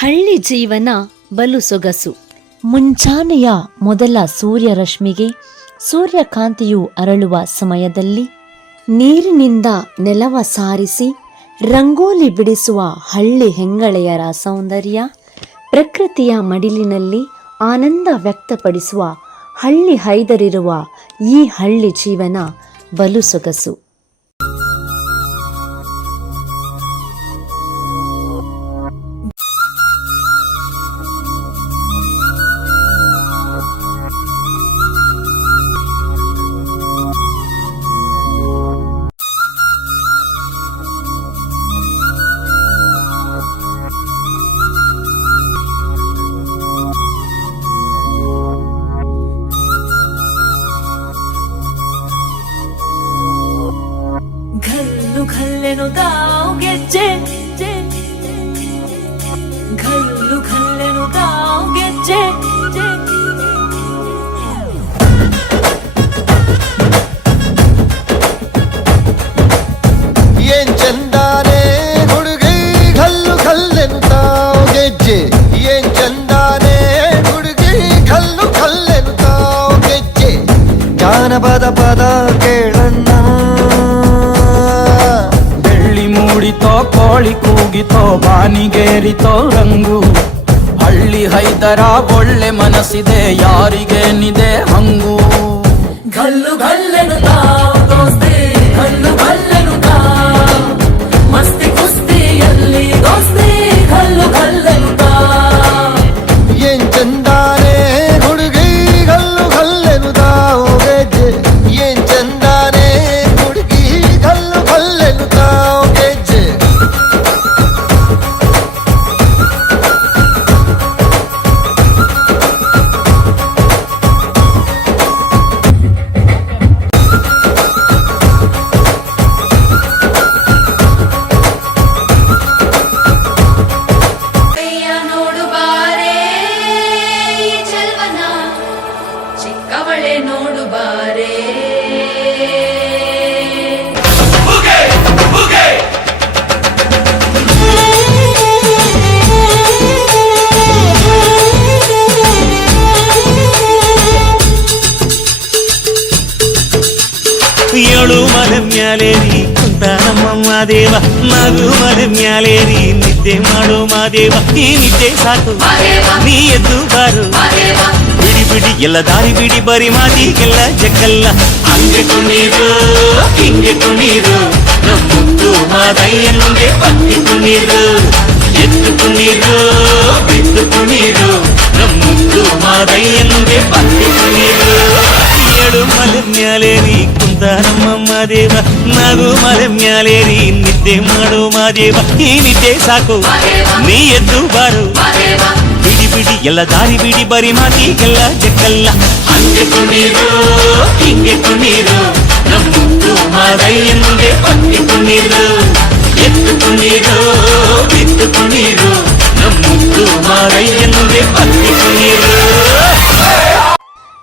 ಹಳ್ಳಿ ಜೀವನ ಬಲು ಸೊಗಸು. ಮುಂಚಾನೆಯ ಮೊದಲ ಸೂರ್ಯರಶ್ಮಿಗೆ ಸೂರ್ಯಕಾಂತಿಯು ಅರಳುವ ಸಮಯದಲ್ಲಿ ನೀರಿನಿಂದ ನೆಲವ ಸಾರಿಸಿ ರಂಗೋಲಿ ಬಿಡಿಸುವ ಹಳ್ಳಿ ಹೆಂಗಳೆಯರ ಸೌಂದರ್ಯ, ಪ್ರಕೃತಿಯ ಮಡಿಲಿನಲ್ಲಿ ಆನಂದ ವ್ಯಕ್ತಪಡಿಸುವ ಹಳ್ಳಿ ಹೈದರಿರುವ ಈ ಹಳ್ಳಿ ಜೀವನ ಬಲು ಸೊಗಸು. ಘಲ್ಲೆನು ತಾವು ಗೆಜ್ಜೆ, ಘಲ್ಲೆನು ತಾವು ಗೆಜ್ಜೆ. ಏನ್ ಚಂದಾನೆ ಹುಡುಗಿ ಘಲ್ಲೆನು ತಾವು ಗೆಜ್ಜೆ, ಏನ್ ಚಂದಾನೆ ಹುಡುಗಿ ಘಲ್ಲೆನು ತಾವು ಗೆಜ್ಜೆ. ಜಾನಪದ ಪದ ಕೇಳಣ್ಣ, ಮೂಡಿತೋ ಕೋಳಿ ಕೂಗಿತೋ ಬಾನಿಗೇರಿತೋ ರಂಗು. ಹಳ್ಳಿ ಹೈದರ ಒಳ್ಳೆ ಮನಸ್ಸಿದೆ, ಯಾರಿಗೇನಿದೆ ಹಂಗು. ಘಲ್ಲೆನು ತಾವು ದೋಸ್ತಿ, ಘಲ್ಲೆನು ತಾವು ಮಸ್ತಿ ಕುಸ್ತಿಯಲ್ಲಿ ದೋಸ್ತಿ, ಘಲ್ಲೆನು ತಾವು. ಏನ್ ಚಂದಾನೆ ಹುಡುಗಿ ಘಲ್ಲೆನು ತಾವು ಗೆಜ್ಜೆ, ಏನ್ ಚಂದಾನೆ ಹುಡುಗಿ ಘಲ್ಲೆನು ತಾವು ಗೆಜ್ಜೆ. ನೋಡು ಬಾರೆ ಈ ಚೆಲ್ವನ, ಚಿಕ್ಕವಳೆ ನೋಡು ಬಾರೆ. ಏಳು ಮಲೆ ಮ್ಯಾಲೇರಿ ಕುಂತ ನಮ್ಮಮ್ಮ ದೇವ, ಮಗು ಮಲೆ ಮ್ಯಾಲೇರಿ ನಿದ್ದೆ ಮಾಡು ಮಾದೇವ. ಈ ನಿದ್ದೆ ಸಾಕು ನೀ ಎದ್ದು ಬಾರು, ಬಿಡಿ ಬಿಡಿ ಎಲ್ಲ ದಾರಿ ಬಿಡಿ, ಬರಿ ಮಾತಿಗೆಲ್ಲ ಜಗ್ಗಲ್ಲ. ಹಂಗೆ ಕುಣೀರು ಹಿಂಗೆ ಕುಣೀರು, ನಮ್ಮುಂದು ಮಾದಯ್ಯನಿಗೆ ಪತ್ತಿ ಕುಣೀರು. ಎದ್ದು ಕುಣೀರು ಬಿದ್ದು ಕುಣೀರು, ನಮ್ಮುಂದು ಮಾದಯ್ಯನಿಗೆ ಪತ್ತಿ ಕುಣೀರು. ಏಳು ಮಲೆ ಮ್ಯಾಲೇರಿ ಕುಂತ ನಮ್ಮಮ್ಮ ದೇವ, ಮಗು ಮಲೆ ಮ್ಯಾಲೇರಿ ನಿದ್ದೆ ಮಾಡು ಮಾದೇವ. ಈ ನಿದ್ದೆ ಸಾಕು ನೀ ಎದ್ದು ಬಾರು, ಬಿಡಿ ಬಿಡಿ ಎಲ್ಲ ದಾರಿ ಬಿಡಿ, ಬರಿ ಮಾತಿಗೆಲ್ಲ ಜಗ್ಗಲ್ಲ. ಹಂಗೆ ಕುಣೀರು ಹಿಂಗೆ ಕುಣೀರು, ನಮ್ಮುಂದು ಮಾದಯ್ಯನಿಗೆ ಪತ್ತಿ ಕುಣೀರು. ಎದ್ದು ಕುಣೀರು ಬಿದ್ದು ಕುಣೀರು, ನಮ್ಮುಂದು ಮಾದಯ್ಯನಿಗೆ ಪತ್ತಿ ಕುಣೀರು.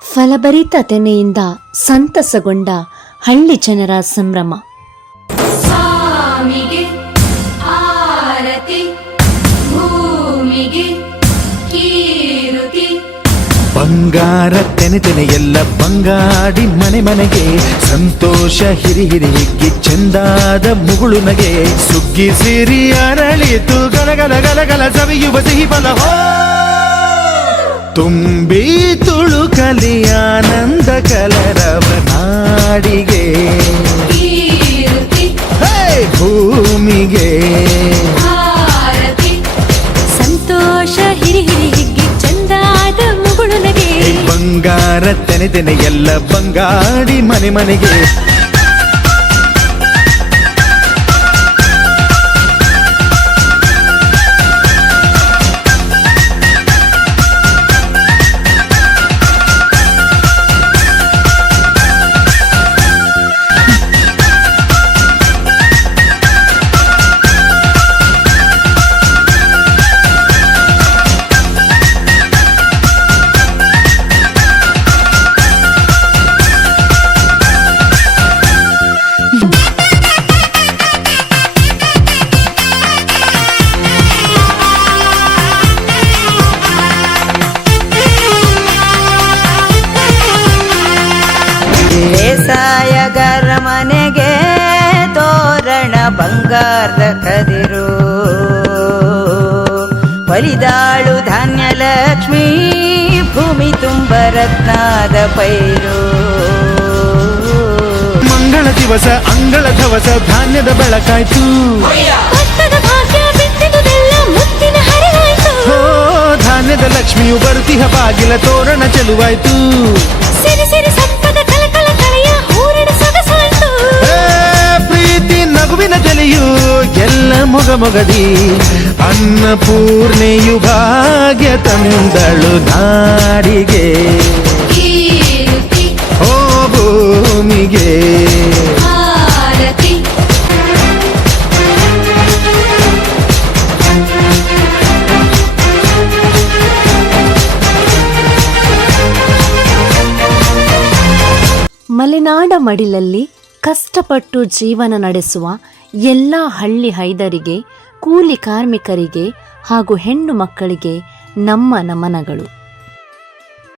ಫಲಭರಿತ ತೆನೆಯಿಂದ ಸಂತಸಗೊಂಡ ಹಳ್ಳಿ ಜನರ ಸಂಭ್ರಮ. ಸ್ವಾಮಿಗೆ ಆರತಿ, ಭೂಮಿಗೆ ಕೀರುತಿ. ಬಂಗಾರ ತೆನೆ ಎಲ್ಲ ಬಂಗಾಡಿ ಮನೆ ಮನೆಗೆ, ಸಂತೋಷ ಹಿರಿ ಹಿರಿ ಹಿಗ್ಗಿ ಚೆಂದಾದ ಮುಗುಳು ನಗೆ. ಸುಗ್ಗಿ ಸಿರಿ ಅರಳಿತು ಗಲಗಲ ಗಲಗಲ ಸವಿಯುವ ಸಿಹಿ ಫಲ ತುಂಬಿ ತುಳುಕಲಿ ಆನಂದ ಕಲರವ ನಾಡಿಗೆ. ಭೂಮಿಗೆ ಆರತಿ, ಸಂತೋಷ ಹಿರಿ ಹಿರಿ ಹಿಗ್ಗಿ ಚಂದಾದ ಮುಗುಳು ನಗೆ. ಬಂಗಾರ ತೆನೆ ಎಲ್ಲ ಬಂಗಾಡಿ ಮನೆ ಮನೆಗೆ. ಬಂಗಾರದ ಕದಿರು ಒಲಿದಾಳು ಧಾನ್ಯ ಲಕ್ಷ್ಮೀ ಭೂಮಿ ತುಂಬ ರತ್ನದ ಪೈರು ಮಂಗಳ ದಿವಸ ಅಂಗಳ ಧವಸ ಧಾನ್ಯದ ಬೆಳಕಾಯ್ತು ಭತ್ತದ ಭಾಗ್ಯ ಬಿತ್ತಿದುದೆಲ್ಲ ಮುತ್ತಿನ ಹರಿವಾಯ್ತು ಹೋ ಧಾನ್ಯದ ಲಕ್ಷ್ಮಿಯು ಬರುತಿಹ ಬಾಗಿಲ ತೋರಣ ಚೆಲುವಾಯ್ತು ಸಿರಿ ಸಿರಿ ಸಂಪದ ಕಲಕಲ ಕಳೆಯ ಹೂರಣ ಸೊಗಸಾಯ್ತು ಏ, ಪ್ರೀತಿ ನಗುವಿನ ಜಲೆಯು ಎಲ್ಲ ಮೊಗಮೊಗದಿ ಅನ್ನಪೂರ್ಣೆಯು ಭಾಗ್ಯ ತಂದಳು ನಾಡಿಗೆ ಕೀರುತಿ ಓ ಭೂಮಿಗೆ ಆರತಿ ಮಲೆನಾಡ ಮಡಿಲಲ್ಲಿ ಕಷ್ಟಪಟ್ಟು ಜೀವನ ನಡೆಸುವ ಎಲ್ಲ ಹಳ್ಳಿ ಹೈದರಿಗೆ ಕೂಲಿ ಕಾರ್ಮಿಕರಿಗೆ ಹಾಗೂ ಹೆಣ್ಣು ಮಕ್ಕಳಿಗೆ ನಮ್ಮ ನಮನಗಳು.